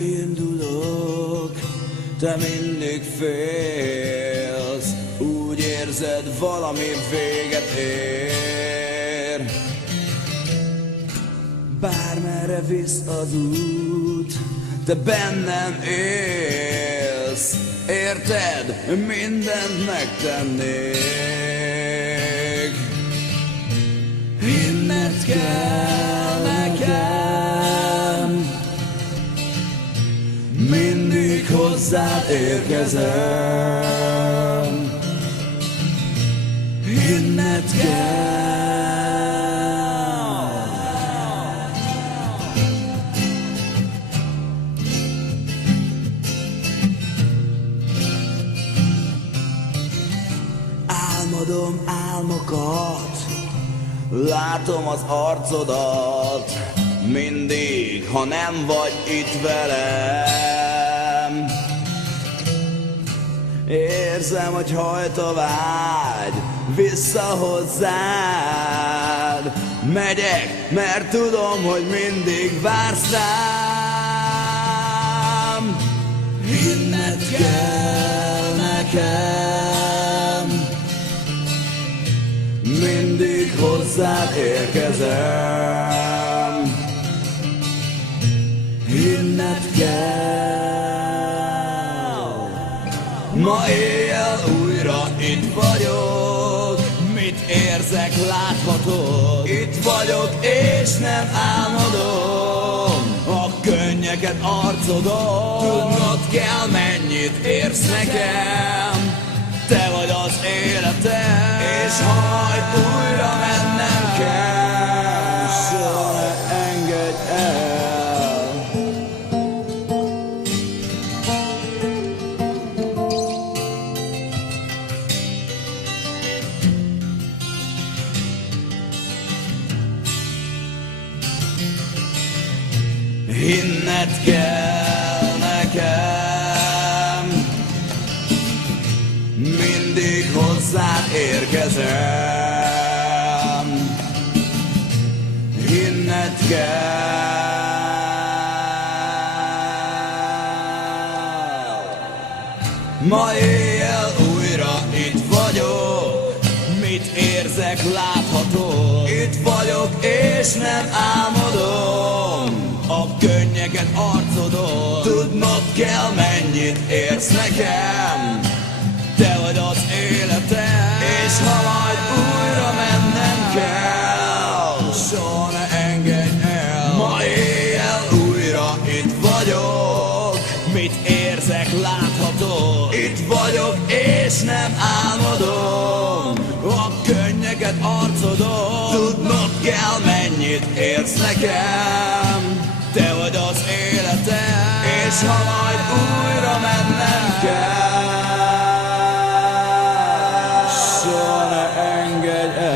indulok, te mindig félsz, úgy érzed, valami véget ér. Bármerre visz az út, te bennem élsz, érted, mindent megtennék. Hinned kell nekem, mindig hozzád érkezem. Hinned kell. Álmodom álmokat, látom az arcodat, mindig, ha nem vagy itt velem. Érzem, hogy hajt a vágy vissza hozzád. Megyek, mert tudom, hogy mindig vársz rám. Hinned kell nekem, mindig hozzád érkezem. Hinned kell. Ma éjjel újra itt vagyok, mit érzek, láthatod. Itt vagyok és nem álmodom a könnyeket arcodon. Tudnod kell, mennyit érsz nekem, te vagy az életem, és ha majd újra mennem kell, soha ne engedj el. Hinned kell nekem, mindig hozzád érkezem. Hinned kell. Ma éjjel újra itt vagyok, mit érzek, láthatod. Itt vagyok és nem álmodom a könnyeket arcodon. Tudnod kell, mennyit érsz nekem, te vagy az életem, és ha majd újra mennem kell, soha ne engedj el. Ma éjjel újra itt vagyok, mit érzek, láthatod. Itt vagyok és nem álmodom a könnyeket arcodon. Tudnod kell, mennyit érsz nekem, te vagy az életem, és ha majd újra mennem kell, soha ne engedj el.